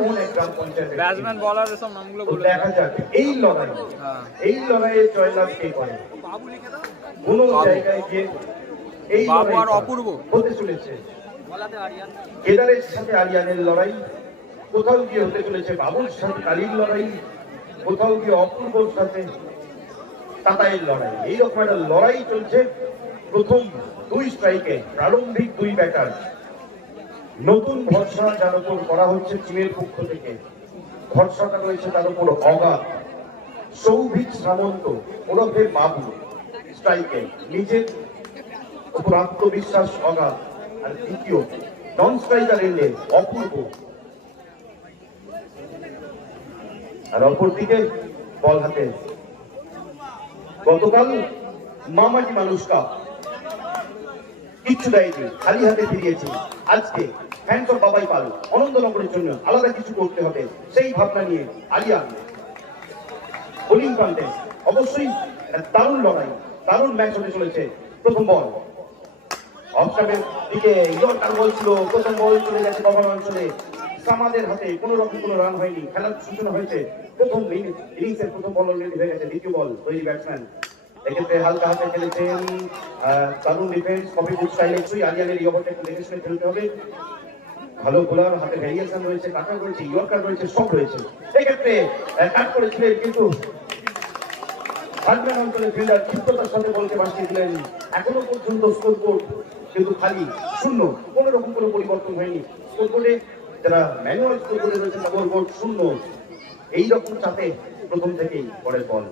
মোহন গ্রাম panchayat batsman বলার সব নামগুলো বলে দেখা যাক এই লড়াই হ্যাঁ। এই লড়াইয়ে জয়লাভ কে করে? কোন জায়গায় গিয়ে এই বাবু আর অপূর্ব। হতে চলেছে। কেদারের সাথে আরিয়ানের লড়াই কোথাও গিয়ে হতে চলেছে বাবুর সাথে কালীর লড়াই কোথাও গিয়ে অপূর্বর সাথে তাতাইয়ের লড়াই। এইরকম একটা লড়াই চলছে প্রথম দুই স্ট্রাইকে প্রারম্ভিক দুই ব্যাটার নতুন ভরসা যার উপর করা হচ্ছে টিমের পক্ষ থেকে। ভরসাটা রয়েছে তার উপর অগাধ। সৌভিক সামন্ত, ওরফে বাবু স্ট্রাইকে নিজের উপর আত্মবিশ্বাস অগাধ। আর দ্বিতীয় নন স্ট্রাইকার এলে অপূর্ব। আর অপরদিকে, বল হাতে। গতকাল মামাটি মানুষ কাপ। কিচ্ছু দেয়নি, খালি হাতে ফিরিয়েছি। আজকে ফ্যান্স অফ বাবাই পাল আনন্দনগরের জন্য আলাদা কিছু করতে হবে, সেই ভাবনা নিয়ে আলিয়া বোলিং প্রান্তে অবশ্যই দারুণ লড়াই, দারুণ ম্যাচ হতে চলেছে প্রথম বল। অফসাইডের দিকে ইয়র্কার বল ছিল, প্রথম বল চলে গেছে অঞ্চলে। সামাদের হাতে কোনো রকম কোনো রান হয়নি, খেলার সূচনা হয়েছে। প্রথম ইনিংসের প্রথম বল অলরেডি হয়ে গেছে, দ্বিতীয় বল, তৈরি ব্যাটসম্যান এক্ষেত্রে হালকা হাতে খেলেছেন দারুণ ডিফেন্স কপি বুক স্টাইল একটুই আলিয়ানের এই একটু খেলতে হবে। ভালো বোলার হাতে ভ্যারিয়েশন রয়েছে কাটার রয়েছে ইয়র্কার রয়েছে, সব রয়েছে। এক্ষেত্রে কাট করেছিলেন কিন্তু ফিল্ডার ক্ষিপ্রতার সাথে বলকে বাঁচিয়ে দিলেন। এখনও পর্যন্ত স্কোর বোর্ড কিন্তু খালি, শূন্য রকম কোনো পরিবর্তন হয়নি। স্কোর বোর্ডে যারা ম্যানুয়াল স্কোর বোর্ডে রয়েছে স্কোর বোর্ড শূন্য। এই রকম চাপে প্রথম থেকেই পরের বল।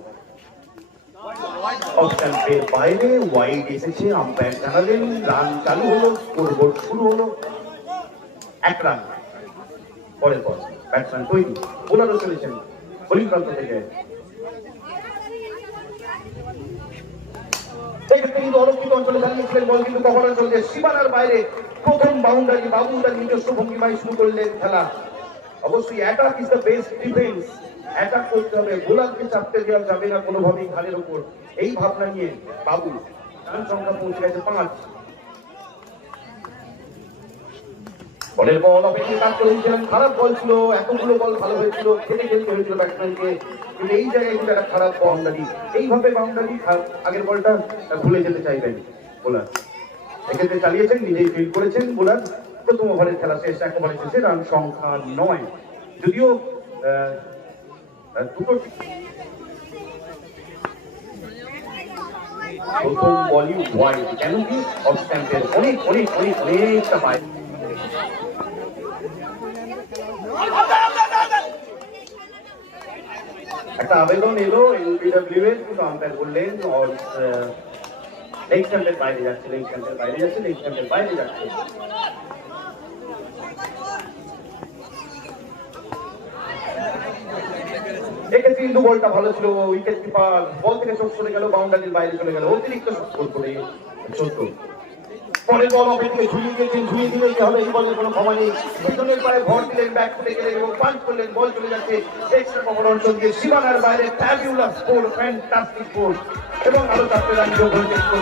বাইরে ওয়াইড এসেছে আম্পায়ার জানালেন, রান চালু হলো স্কোর বোর্ড শুরু হলো। এক রান পরের বল ব্যাটসম্যান তৈরি বোলারও চলেছেন বোলিং প্রান্ত থেকে অবশ্যই অ্যাটাক ইজ দ্য বেস্ট করতে হবে গোলাপকে চাপতে যাবে না কোনোভাবেই খালের উপর। এই ভাবনা নিয়ে বাবু, রান সংখ্যা পৌঁছে গেছে পাঁচ। বলের বল অপেক্ষা কাজ করে দিয়েছিলেন খারাপ বল ছিল, এতগুলো বল ভালো হয়েছিল, খেলে খেলতে হয়েছিল ব্যাটসম্যানকে কিন্তু এই জায়গায় কিন্তু একটা খারাপ বাউন্ডারি এইভাবে বাউন্ডারি আগের বলটা ভুলে যেতে চাইবেন বোলার। এক্ষেত্রে চালিয়েছেন, নিজেই ফিল্ড করেছেন বোলার। প্রথম ওভারের খেলা শেষ, এক ওভারে শেষে রান সংখ্যা নয়। যদিও দুটো প্রথম বলই ওয়াইড কেন কি অফ অনেক অনেক অনেক, অনেকটা বাইরে একটা আবেদন এলো এলবিডব্লিউ এর কিন্তু আম্পায়ার বললেন লেগ স্ট্যাম্পের বাইরে যাচ্ছে, লেগ স্ট্যাম্পের বাইরে যাচ্ছে, লেগ স্ট্যাম্পের বাইরে যাচ্ছে। কিন্তু বলটা ভালো ছিল উইকেট কিপার বল থেকে চোখ চলে গেল বাউন্ডারির বাইরে চলে গেল, অতিরিক্ত স্কোর করে চোদ্দ। পরের বল অপেক্ষে ঝুলিয়ে গেছেন ঝুলিয়ে দিলে হবে, এই বলের কোনো ক্ষমা নেই। পিছনের পায়ে ভর দিলেন ব্যাক করে গেলেন এবং পাঞ্চ করলেন, বল চলে যাচ্ছে। এক্সট্রা অঞ্চল দিয়ে সীমানার বাইরে ফ্যাবিউলাস স্কোর ফ্যান্টাস্টিক স্কোর এবং আরও তার রান যোগ হয়েছে স্কোর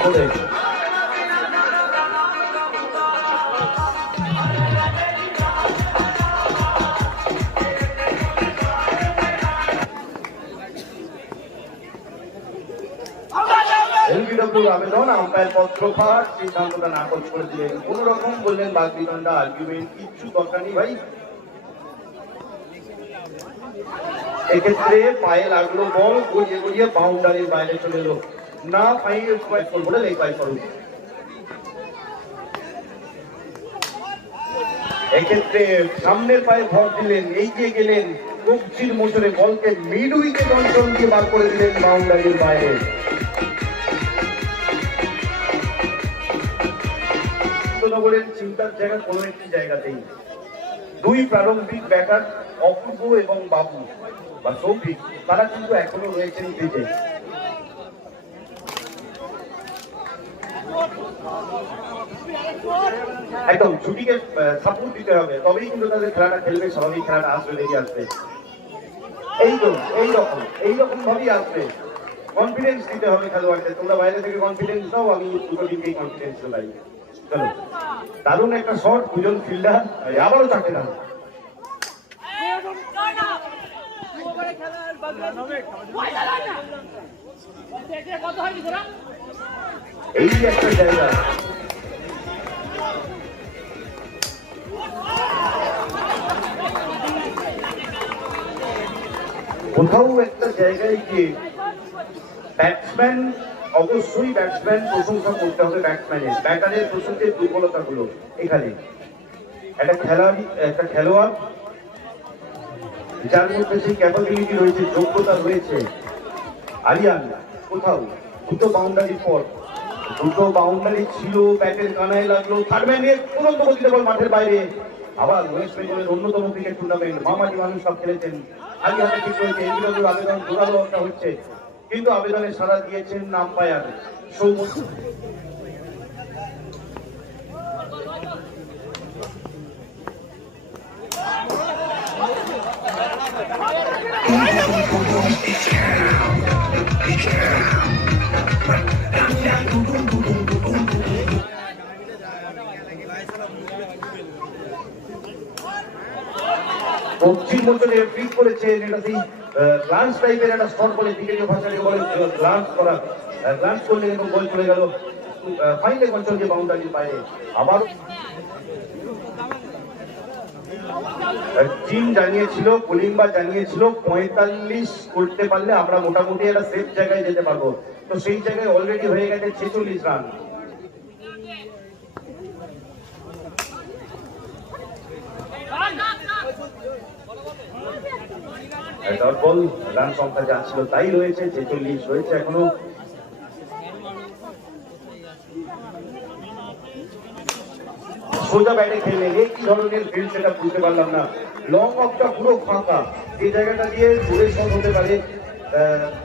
এক্ষেত্রে পায়ে লাগল বল, গড়িয়ে গড়িয়ে বাউন্ডারির বাইরে চলে এলো। না এক্ষেত্রে সামনের পায়ে ভর দিলেন, এগিয়ে গেলেন, কবজির বলকে মিড উইকেট অঞ্চল দিয়ে বার করে দিলেন বাউন্ডারির বাইরে। নগরের চিন্তার জায়গা কোনো একটি জায়গাতেই দুই প্রারম্ভিক ব্যাটার অপূর্ব এবং বাবু বা সৌভিক, তারা কিন্তু এখনও রয়েছেন ক্রিজে একদম, ছুটিকে সাপোর্ট দিতে হবে। তবেই কিন্তু তাদের খেলাটা খেলবে, স্বাভাবিক খেলাটা আসবে বেরিয়ে আসবে। এই তো, এই রকম এই রকম ভাবেই আসবে। কনফিডেন্স দিতে হবে খেলোয়াড়দের। তোমরা বাইরে থেকে কনফিডেন্স দাও, আমি দুটো টিমকেই কনফিডেন্স চলো দারুণ একটা শট, দুজন ফিল্ডার আবারও চারটে রান। এই একটা জায়গা। কোথাও একটা জায়গায় গিয়ে ব্যাটসম্যান অবশ্যই ব্যাটসম্যান প্রশংসা করতে হবে ব্যাটসম্যানের ব্যাটারের প্রশংসের দুর্বলতাগুলো এখানে। একটা খেলোয়াড় একটা খেলোয়াড়, যার মধ্যে সেই ক্যাপাবিলিটি রয়েছে, যোগ্যতা রয়েছে আরিয়ান কোথাও দুটো বাউন্ডারির পর। দুটো বাউন্ডারি ছিল ব্যাটের কানায় লাগল। থার্ডম্যানে তুরন্ত গতিতে মাঠের বাইরে। আবার ওয়েস্ট বেঙ্গলের অন্যতম ক্রিকেট টুর্নামেন্ট মামাটি মানুষ সব খেলেছেন। আলিয়াতে ঠিক রয়েছে এগুলোর আবেদন জোরালো একটা হচ্ছে। কিন্তু আবেদনে সাড়া দিয়েছেন আম্পায়ার সৌমুখ পশ্চিম অঞ্চলে ফিট করেছেন এটা সেই লাঞ্চ টাইপের একটা শট বলে ক্রিকেটীয় ভাষায় বলে লাঞ্চ করা লাঞ্চ করলে এবং বল চলে গেল। ফাইনাল অঞ্চল যে বাউন্ডারির বাইরে আবার চীন জানিয়েছিল কলিম্বা জানিয়েছিল, পঁয়তাল্লিশ করতে পারলে আমরা মোটামুটি একটা সেফ জায়গায় যেতে পারব। তো সেই জায়গায় অলরেডি হয়ে গেছে ছেচল্লিশ রান ডট রান সংখ্যা যা ছিল তাই রয়েছে, ছেচল্লিশ রয়েছে এখনও। সোজা ব্যাটে খেললেন এই কি ধরনের ফিল্ড সেটা বুঝতে পারলাম না। লং অফটা পুরো ফাঁকা। এই জায়গাটা দিয়ে দূরে শট হতে পারে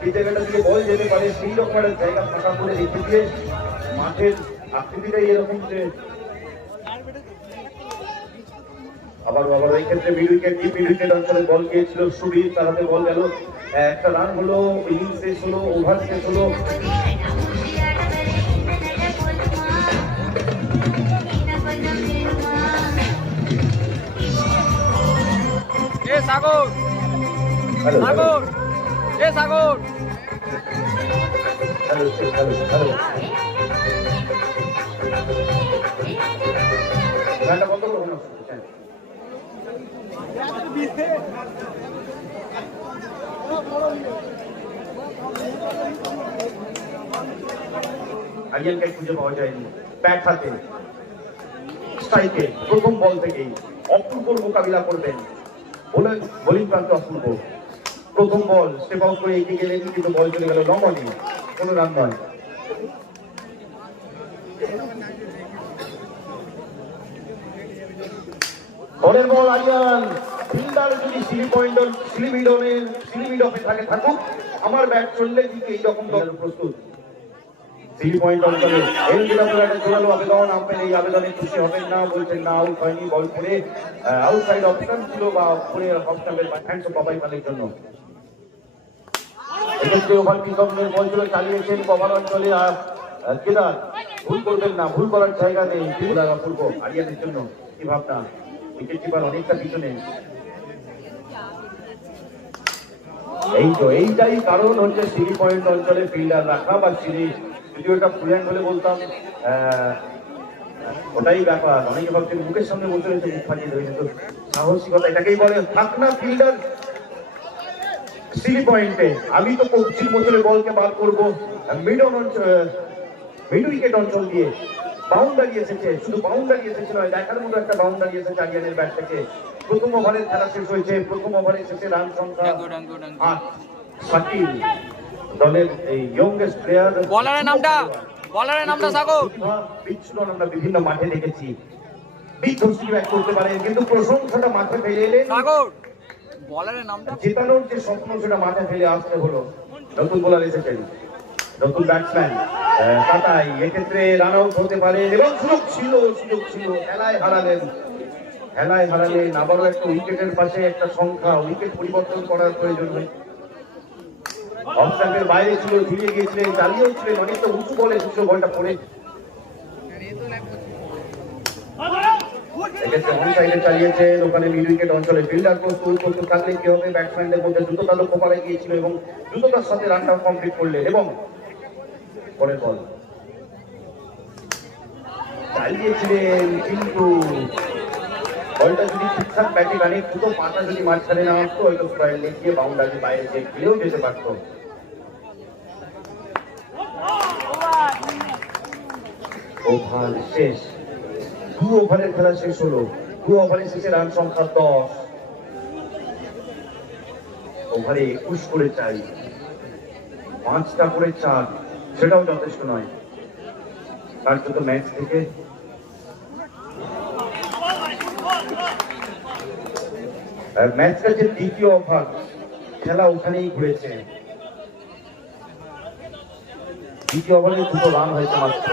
এই জায়গাটা দিয়ে বল যেতে পারে, সেই রকম জায়গা ফাঁকা করে রেখে দিয়ে মাঠের আকৃতিটাই এরকম যে আবার আবার এই ক্ষেত্রে mid wicket deep mid wicket অঞ্চলে বল গিয়েছিল সুবীর তার হাতে বল গেল। একটা রান হলো ইনিংস শেষ হলো ওভার শেষ হলো। সাগর সাগর এ সাগর। হ্যালো হ্যালো হ্যালো হ্যাঁ। আরিয়ানকে খুঁজে পাওয়া যায়নি। ব্যাট হাতে। স্ট্রাইকে প্রথম বল থেকেই অপূর্বর মোকাবিলা করবেন বলে প্রান্ত অপূর্ব। প্রথম বল স্টেপ আউট করে এগিয়ে গেলেন, কিন্তু বল চলে গেল লং অনে কোনো রান নয়। পরের বল আরিয়ান। ফিল্ডার যদি সিলি পয়েন্ট সিলি মিডনে সিলি মিড অফে থাকে, থাকুক, আমার ব্যাট চললে কিন্তু এইরকম দল প্রস্তুত। সিলি পয়েন্ট অঞ্চলে এই আবেদনে না, বলছেন না, আউট ছিল বা করে জন্য। এক্ষেত্রে ওভার পিকমের বল আর কেদার, ভুল করবেন না, ভুল করার জায়গা নেই অপূর্ব জন্য, কি ভাবনা? উইকেট কিপার অনেকটা পিছনে। এই তো, এইটাই কারণ হচ্ছে সিরি পয়েন্ট অঞ্চলে ফিল্ডার রাখা বা সিরি যদি ওটা ফুল বলে বলতাম ওটাই ব্যাপার। অনেকে ভাবছেন মুখের সামনে বলতে রয়েছে, মুখ ফাটিয়ে দেবে, কিন্তু সাহসিকতা এটাকেই বলে। থাক না ফিল্ডার সিলি পয়েন্টে আমি তো পশ্চিম বছরে বলকে বার করব। মিড অঞ্চল মিড উইকেট অঞ্চল দিয়ে বাউন্ডারি এসেছে। শুধু বাউন্ডারি এসেছে নয়, দেখার মতো একটা বাউন্ডারি এসেছে আরিয়ানের ব্যাট থেকে। প্রথম ওভারের খেলা শেষ হয়েছে। প্রথম ওভারে এসেছে রান সংখ্যা। আট। শাকিল দলের এই ইয়ংগেস্ট প্লেয়ার বলারের নামটা বলারের নামটা সাগর বিচ্ছুরণ আমরা বিভিন্ন মাঠে দেখেছি। বিধ্বংসী ব্যাট করতে পারে কিন্তু প্রশংসাটা মাঠে ফেলে এলেন সাগর বলারের নামটা। জেতানোর যে স্বপ্ন সেটা মাঠে ফেলে আসতে হলো। নতুন বোলার এসেছেন। নতুন ব্যাটসম্যান কাটাই এক্ষেত্রে রান আউট হতে পারে এবং সুযোগ ছিল সুযোগ ছিল। খেলায় হারালেন খেলায় হারালেন আবারও একটা উইকেটের পাশে একটা সংখ্যা, উইকেট পরিবর্তন করার প্রয়োজন হয় অফস্টাম্পের বাইরে ছিল ঝুলিয়ে গিয়েছিলেন অনেকটা উঁচু বলে দুশো বলটা পড়ে। গিয়েছিল এবং দ্রুততার সাথে কমপ্লিট এবং পরের কিন্তু বলটা যদি ঠিকঠাক দুটো পাটা যদি মাঝখানে না আসতো, হয়তো বাউন্ডারি বাইরে যে গেলেও যেতে পারতো। ওভার শেষ। দু ওভারের খেলা শেষ হলো। দু ওভারের শেষে রান সংখ্যা দশ। ওভারে একুশ করে চাই পাঁচটা করে চার। সেটাও যথেষ্ট নয়। কার্যত ম্যাচ থেকে ম্যাচটা যে দ্বিতীয় ওভার, খেলা ওখানেই ঘুরেছে। দ্বিতীয় ওভারে দুটো রান হয়েছে মাত্র।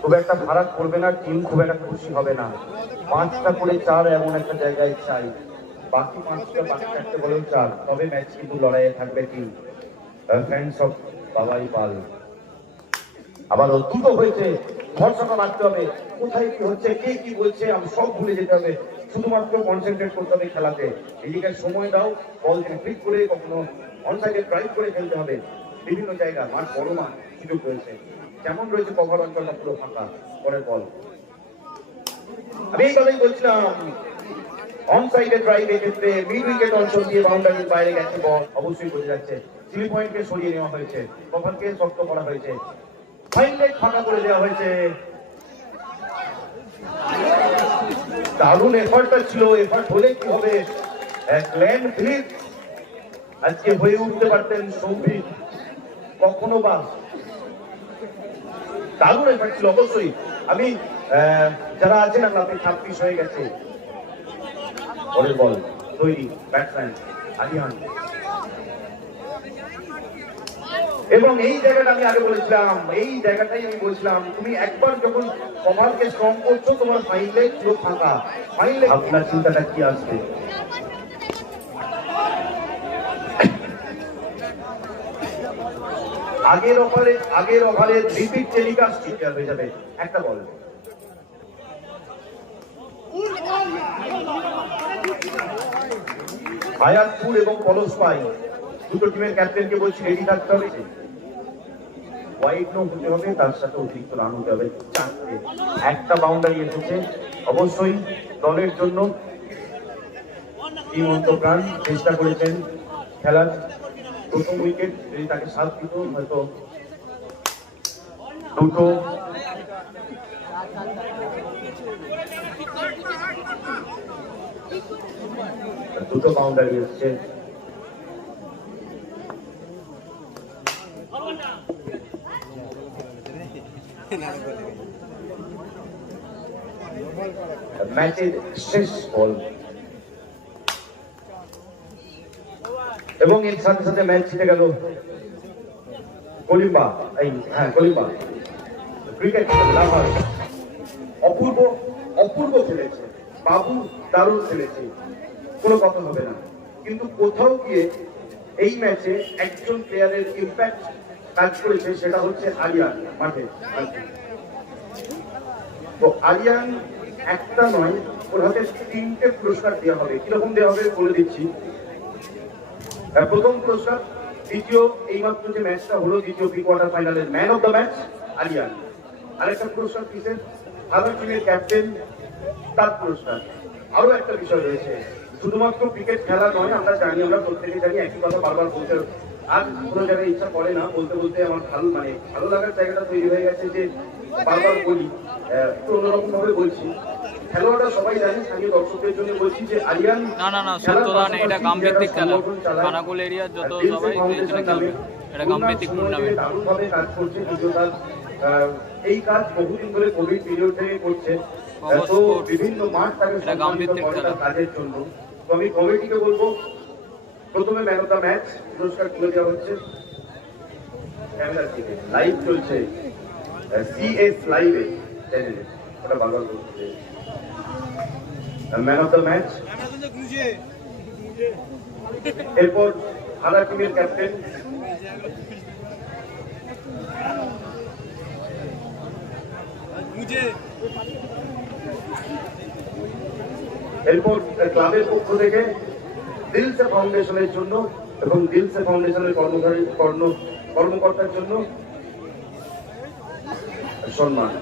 খুব একটা ফারাক করবে না টিম খুব একটা খুশি হবে না। পাঁচটা করে চার এমন একটা জায়গায় চাই। বাকি পাঁচটা, বাকি চারটে বলেও চার। তবে ম্যাচ কিন্তু লড়াইয়ে থাকবে টিম ফ্যান্স অফ বাবাই পাল আবার দুটো হয়েছে। ভরসাটা রাখতে হবে। কোথায় কি হচ্ছে, কে কি বলছে, আমি সব ভুলে যেতে হবে। শুধুমাত্র কনসেন্ট্রেট করতে হবে খেলাতে। এদিকে সময় দাও বল ক্লিক করে কখনো অনসাইডে ড্রাইভ করে খেলতে হবে। বিভিন্ন জায়গা মাঠ বড় মাঠ, সুযোগ রয়েছে। কেমন রয়েছে কভার অঞ্চলটা পুরো ফাঁকা, পরের বল আমি কথাই বলছিলাম অন সাইডে ড্রাইভ এক্ষেত্রে মিড উইকেট অঞ্চল দিয়ে বাউন্ডারির বাইরে গেছে বল অবশ্যই বোঝা যাচ্ছে। থ্রি পয়েন্টকে সরিয়ে নেওয়া হয়েছে কভারকে শক্ত করা হয়েছে। ফাইন লেগ ফাঁকা করে দেওয়া হয়েছে। দারুণ এফার্টটা ছিল। এফার্ট হলে কি হবে? আজকে হয়ে উঠতে পারতেন সৌভিক। কখনো বা দারুণ এফার্ট ছিল, অবশ্যই। আমি যারা আছেন আপনার আপনি ছাব্বিশ হয়ে গেছে। বল তৈরি ব্যাটসম্যান আলিহান এবং এই জায়গাটা আমি আগে বলেছিলাম এই জায়গাটাই আমি বলছিলাম তুমি একবার যখন কভারকে স্ট্রং করছ তোমার ফাইলে পুরো ফাঁকা। ফাইলে আপনার চিন্তাটা কি আসবে? আগের ওভারে আগের ওভারে রিপিট টেলিকাস্ট ক্লিয়ার হয়ে যাবে। একটা বল। হায়াতপুর এবং পলস পাই। দুটো টিমের ক্যাপ্টেনকে বলছি রেডি থাকতে হবে হবে, তার সাথে অতিরিক্ত হবে। একটা বাউন্ডারি এসেছে। অবশ্যই দলের জন্য খেলার। উইকেট তাকে হয়তো দুটো। দুটো বাউন্ডারি এসছে। এবং এর সাথে সাথে ম্যাচ জিতে গেল কলিম্বা, এই হ্যাঁ কলিম্বা। ক্রিকেট অপূর্ব অপূর্ব খেলেছে। বাবু দারুণ খেলেছে। কোনো কথা হবে না। কিন্তু কোথাও গিয়ে এই ম্যাচে একজন প্লেয়ারের ইম্প্যাক্ট কাজ করেছে সেটা হচ্ছে আলিয়ান মাঠে। তো আলিয়ান একটা নয়, ওর হাতে তিনটে পুরস্কার দেওয়া হবে। কীরকম দেওয়া হবে বলে দিচ্ছি। প্রথম পুরস্কার, দ্বিতীয় এইমাত্র যে ম্যাচটা হলো, দ্বিতীয় প্রি কোয়ার্টার ফাইনালের man of the match, Aliyan. আরেকটা পুরস্কার কিসের ভালো টিমের ক্যাপ্টেন, তার পুরস্কার। আরও একটা বিষয় রয়েছে, শুধুমাত্র ক্রিকেট খেলা নয়, আমরা জানি, আমরা প্রত্যেকে জানি, একই কথা বারবার বলতে আর কোনো জায়গায় ইচ্ছা করে না বলতে বলতে আমার ভালো মানে ভালো লাগার জায়গাটা তৈরি হয়ে গেছে যে বারবার বলি একটু অন্যরকম ভাবে বলছি। খেলোয়াড়রা সবাই জানে স্থানীয় দর্শকদের জন্য বলছি যে আলিয়ান না না না সত্যতা নেই এটা পাশাপাশি খেলা। খানাকুল এরিয়ার যত সবাই খেলবে এটা গামভিত্তিক টুর্নামেন্ট দারুণভাবে কাজ করছে বিজয়দার এই কাজ বহুদিন ধরে কোভিড পিরিয়ড থেকে করছে। তো বিভিন্ন মাঠ তাকে কাজের জন্য। তো আমি কমিটিকে বলব প্রথমে ম্যান অফ দ্য ম্যাচ পুরস্কার তুলে দেওয়া হচ্ছে। লাইভ চলছে। সিএস লাইভে বারবার করছে ম্যান অফ দ্য ম্যাচ এরপর হারা টিমের ক্যাপ্টেন এরপর ক্লাবের পক্ষ থেকে দিলসে ফাউন্ডেশনের জন্য এবং দিলসে ফাউন্ডেশনের কর্মকর্তার জন্য সম্মান।